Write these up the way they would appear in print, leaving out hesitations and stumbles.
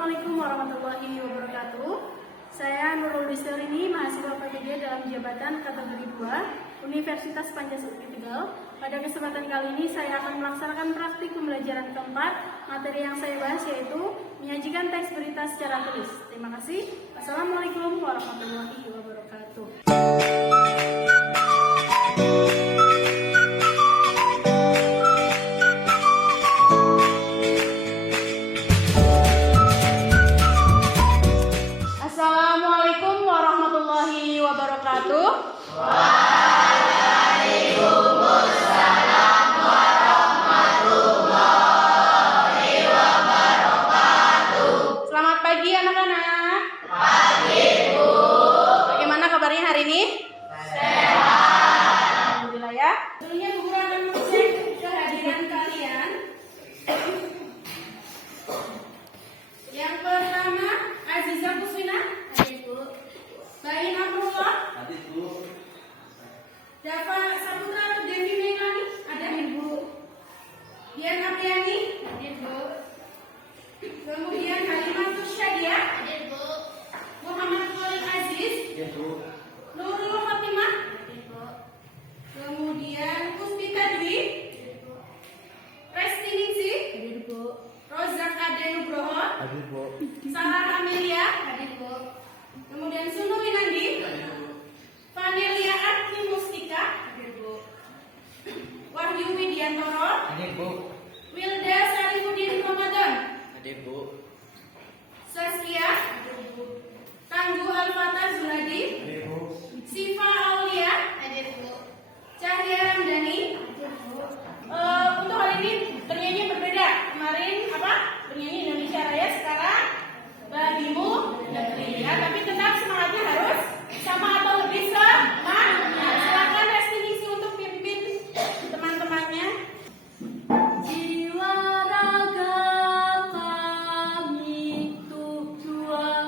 Assalamualaikum warahmatullahi wabarakatuh. Saya Nurul Listorini, mahasiswa PPG dalam jabatan kategori 2 Universitas Pancasila Tegal. Pada kesempatan kali ini saya akan melaksanakan praktik pembelajaran keempat. Materi yang saya bahas yaitu menyajikan teks berita secara tulis. Terima kasih. Assalamualaikum warahmatullahi wabarakatuh. Assalamualaikum warahmatullahi wabarakatuh. Waalaikumsalam warahmatullahi wabarakatuh. Selamat pagi anak-anak. Pagi, Bu. Bagaimana kabarnya hari ini? Sehat. Alhamdulillah ya. Sebelumnya Bu Guru akan mengecek kehadiran kalian. Yang pertama, Aziza Kuswina. Hadir, Bu. Bayin Amrullah. Hadir, Bu. Dava Saputra Devi Melani. Ada, Bu. Dian Apriani. Hadir, Bu. Kemudian Halimah Syadia. Hadir, Bu. Muhammad Khalil Aziz. Hadir, Bu. Nurul Fatimah. Hadir, Bu. Kemudian Puspita Dwi. Resti Ningsi. Hadir, Bu. Rozak Ade Nugroho. Hadir, Bu. Sarah Amelia. Hadir, Bu. Kemudian Sunu Winandi. Vanelia Arti Mustika. Hadir, Bu. Wahyu Widiantoro. Hadir, Bu. Wilda Sarifudin Ramadan. Hadir, Bu. Saskia. Tangguh Alfata Zuladi. Hadir, Bu. Siva Aulia. Hadir, Bu. Cahya Ramdhani. Hadir, Bu. Untuk hari ini bernyanyi berbeda. Kemarin bernyanyi Indonesia Raya, sekarang Bagimu Negeri. Ya, tapi tetap semangatnya harus sama atau lebih semangat. Silakan Resti Ningsi untuk pimpin teman-temannya. Jiwa raga kami tujuan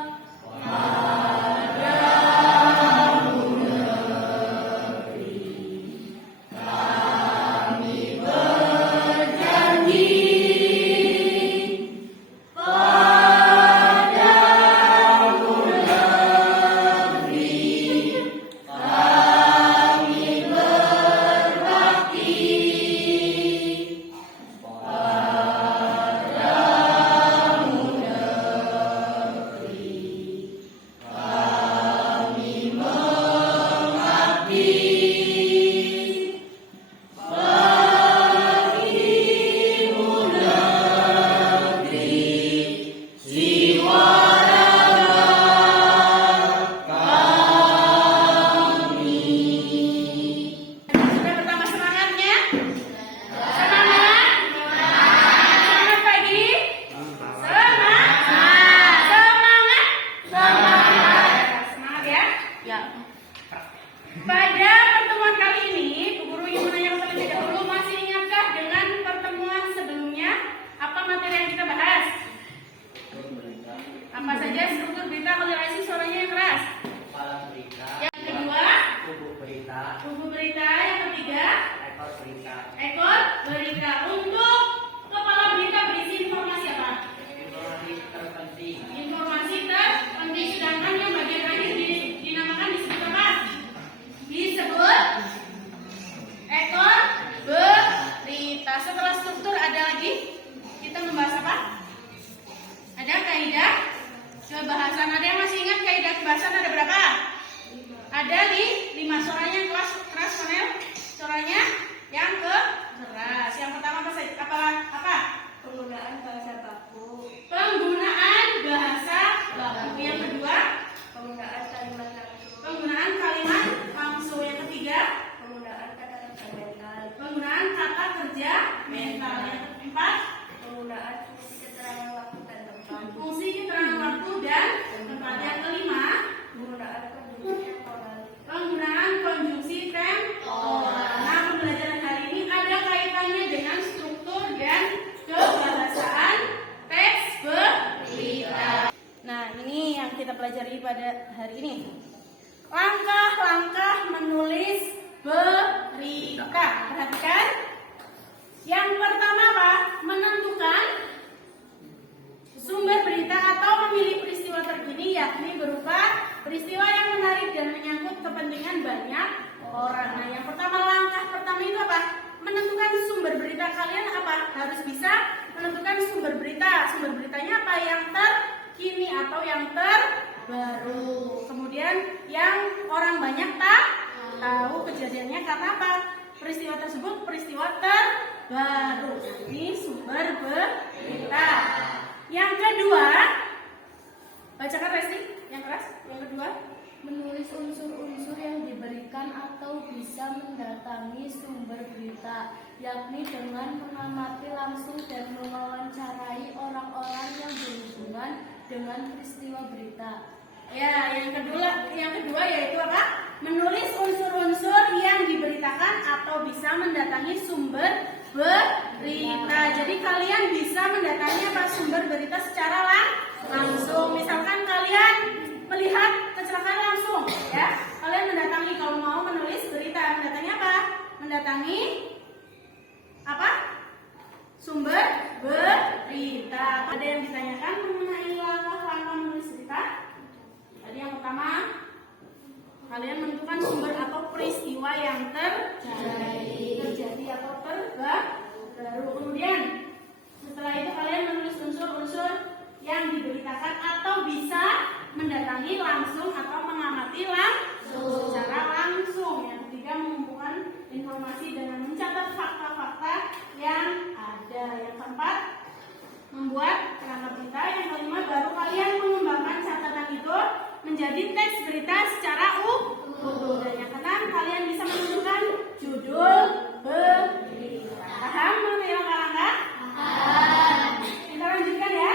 Sudah bertambah semangatnya? Semangat? Selamat pagi. Semangat. Semangat. Semangat ya? Ya. Pada pertemuan kali ini, Bu Guru ingin menanyakan terlebih dahulu, masih ingatkah dengan pertemuan sebelumnya apa materi yang kita bahas? Apa saja struktur berita? Kalau Aziz suaranya yang keras. Kepala berita. Yang kedua, Tubuh berita. buku berita. Yang ketiga, Ekor berita. ekor berita. Untuk kepala berita berisi informasi apa? Informasi terpenting. Informasi terpenting. Sedangkan yang bagian akhir dinamakan disebut apa? Disebut ekor berita. Setelah struktur ada lagi kita membahas apa? Ada kaidah kebahasan. Ada yang masih ingat kaidah kebahasan ada berapa? Ada 5. Suaranya yang keras panel. Suaranya yang keras. Yang pertama apa? Penggunaan bahasa baku. Penggunaan bahasa baku. Yang kedua, Penggunaan kalimat langsung. penggunaan kalimat langsung. Yang ketiga, Penggunaan kata kerja mental. penggunaan kata kerja mental. Yang keempat, Penggunaan fungsi keterangan waktu dan tempat. fungsi keterangan waktu dan tempat. Yang kelima, Penggunaan konjungsi temporal. penggunaan konjungsi temporal. Nah, pembelajaran hari ini ada kaitannya dengan struktur dan kebahasaan teks berita. Nah, ini yang kita pelajari pada hari ini. Langkah-langkah menulis berita. Perhatikan. Yang pertama apa? Menentukan sumber berita atau yakni berupa peristiwa yang menarik dan menyangkut kepentingan banyak orang. Nah, yang pertama, langkah pertama itu apa? Menentukan sumber berita. Kalian apa? Harus bisa menentukan sumber berita. Sumber beritanya apa? Yang terkini atau yang terbaru. Kemudian yang orang banyak tak tahu kejadiannya karena apa? Peristiwa tersebut peristiwa terbaru. Ini sumber berita. Yang kedua, bacakan Resti yang keras. Yang kedua, Menulis unsur-unsur yang diberikan atau bisa mendatangi sumber berita, yakni dengan mengamati langsung dan mewawancarai orang-orang yang berhubungan dengan peristiwa berita. ya, yang kedua yaitu apa? Menulis unsur-unsur yang diberitakan atau bisa mendatangi sumber berita. Jadi kalian bisa mendatangi apa? Sumber berita secara langsung. Misalkan kalian melihat kecelakaan langsung, ya. Kalian mendatangi, kalau mau menulis berita, mendatangi apa? Mendatangi apa? Sumber berita. Ada yang ditanyakan mengenai langkah-langkah menulis berita? Tadi yang pertama, kalian menentukan sumber atau peristiwa yang terjadi atau terbaru. Kemudian setelah itu kalian menulis unsur-unsur yang diberitakan atau bisa mendatangi langsung atau mengamati langsung secara langsung. Yang ketiga, mengumpulkan informasi dengan mencatat fakta-fakta yang ada. Yang keempat, membuat kerangka berita. Yang kelima, baru kalian mengembangkan catatan itu menjadi teks berita secara utuh. Dan yang keenam, kalian bisa menentukan judul berita. Paham mengenai langkah-langkah? Kita lanjutkan ya.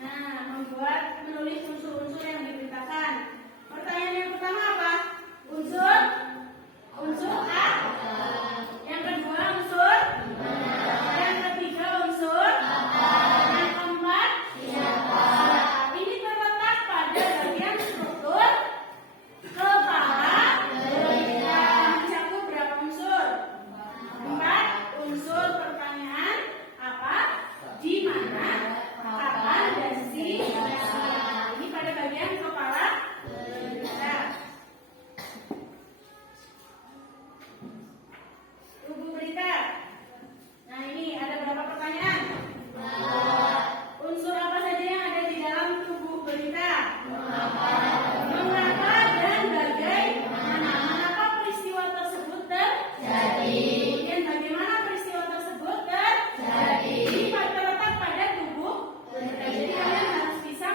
Nah, membuat menulis unsur-unsur yang diberitakan. Pertanyaan yang pertama apa? Unsur apa? Yang kedua unsur? Yang ketiga unsur? Yang keempat? Ini terletak pada bagian struktur kepala berita. Mencakup berapa unsur? 4 unsur. Pertanyaan apa? Di mana? Kapan dan siapa? Ini pada bagian kepala berita. Tubuh berita. Nah, ini ada berapa pertanyaan? Unsur apa saja yang ada di dalam tubuh berita? Mengapa dan bagaimana? Mengapa peristiwa tersebut terjadi? Kemudian bagaimana peristiwa tersebut terjadi? Ini terletak pada tubuh berita. Jadi kalian harus bisa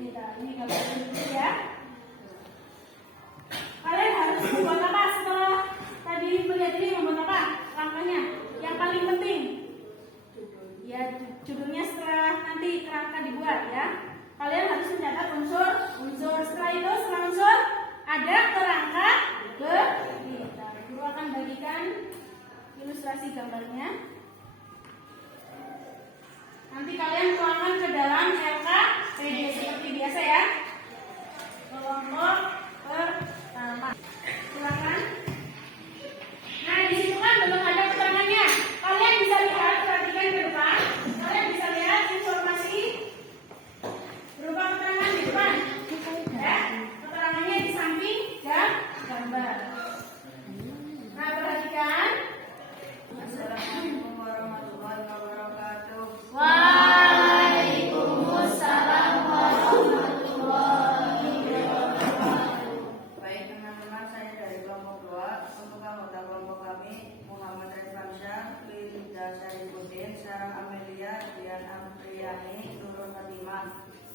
berita. Ini gambar dulu ya. Kalian harus membuat apa setelah tadi melihat ini, membuat apa langkahnya? Yang paling penting ya judulnya setelah nanti kerangka dibuat ya. Kalian harus mencatat unsur. Setelah itu setelah unsur ada kerangka berita. Guru akan bagikan ilustrasi gambarnya. Nanti kalian tuangkan ke dalam LKPD seperti biasa ya. Kelompok pertama. Silakan. Nah, di situ kan belum ada keterangannya. Kalian bisa lihat, perhatikan ke depan. Kalian bisa lihat informasi berupa keterangan di depan. Ya, keterangannya di samping gambar. Nah, perhatikan. Assalamualaikum warahmatullahi wabarakatuh. Waalaikumsalam warahmatullahi wabarakatuh. Baik teman-teman, saya dari kelompok 2. Untuk anggota kelompok kami Muhammad Rizwansyah, Linda Syarifudin, Sarah Amelia, Dian Apriyani, Nurul Fatimah.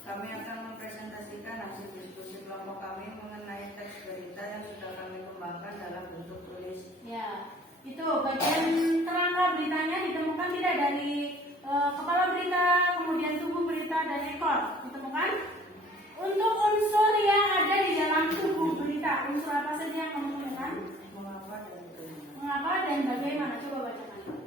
Kami akan mempresentasikan hasil diskusi kelompok kami mengenai teks berita yang sudah kami kembangkan dalam bentuk tulis. Ya, itu bagian kerangka beritanya ditemukan tidak dari kepala berita, kemudian tubuh berita dan ekor ditemukan. Untuk unsur yang ada di dalam tubuh berita, unsur apa saja yang kamu temukan? Mengapa dan bagaimana? Coba bacakan.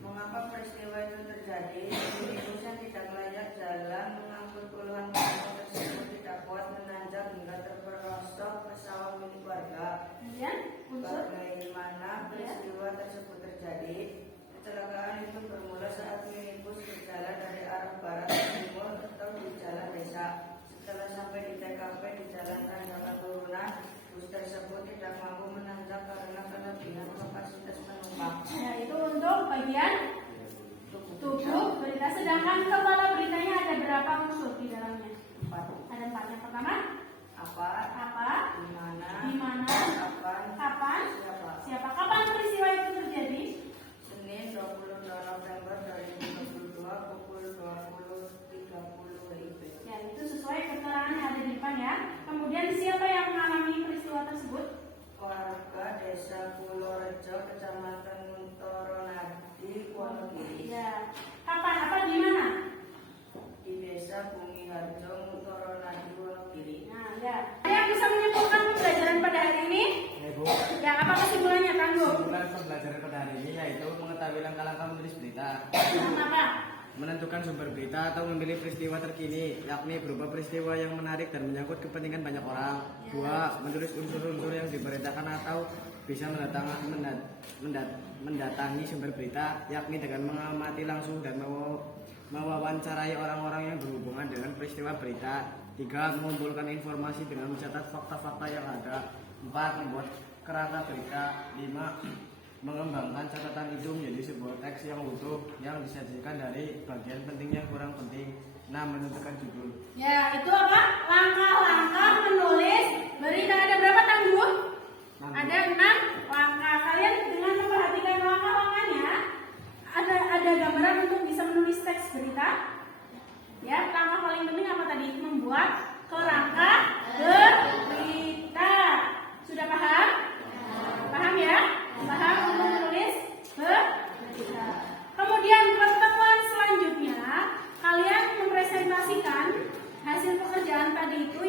Mengapa peristiwa itu terjadi? Minibus yang tidak layak jalan mengangkut puluhan penumpang tersebut tidak kuat menanjak hingga terperosok pesawat milik warga. Kemudian unsur Bagaimana peristiwa tersebut terjadi? Kecelakaan itu bermula saat minibus berjalan dari arah barat ke timur atau di jalan desa. Setelah sampai di TKP di jalan tanjakan turunan, bus tersebut tidak mampu menanjak karena kelebihan kapasitas penumpang. ya, itu untuk bagian tubuh berita. Sedangkan kepala beritanya ada berapa unsur di dalamnya? 4. Ada 4. Yang pertama, Apa? di Di mana, kapan, siapa. siapa? Kapan peristiwa itu terjadi? Senin 22 November 2022 pukul 20.30 WIB. Ya, itu sesuai keterangan yang ada di depan ya. Kemudian siapa yang mengalami peristiwa tersebut? Warga desa Pulorejo, kecamatan Muntoronadi, Wonogiri. Ya. Kapan? Apa di mana? Di desa Bumi Harjo, Muntoronadi, Wonogiri. Nah, ya. Ada yang bisa menyimpulkan pembelajaran pada hari ini? Ya Bu, Ya, apa kesimpulannya, Tangguh? kesimpulan pembelajaran pada hari ini yaitu mengetahui langkah-langkah menulis berita, Apa? menentukan sumber berita atau memilih peristiwa terkini, yakni berupa peristiwa yang menarik dan menyangkut kepentingan banyak orang. 2. Menulis unsur-unsur yang diberitakan atau bisa mendatangi sumber berita, yakni dengan mengamati langsung dan mewawancarai orang-orang yang berhubungan dengan peristiwa berita. 3. Mengumpulkan informasi dengan mencatat fakta-fakta yang ada. 4. Membuat kerangka berita. 5. Mengembangkan catatan itu menjadi sebuah teks yang utuh yang disajikan dari bagian penting yang kurang penting. 6. Menentukan judul. Ya, itu apa? Langkah-langkah menulis berita. Ada berapa, Tangguh? Ada 6 langkah. Kalian dengan memperhatikan langkah-langkahnya, ada gambaran untuk bisa menulis teks berita. Ya, langkah paling penting apa tadi? Membuat kerangka berita. Sudah paham? Paham ya? Paham untuk menulis berita. Kemudian pertemuan selanjutnya kalian mempresentasikan hasil pekerjaan tadi itu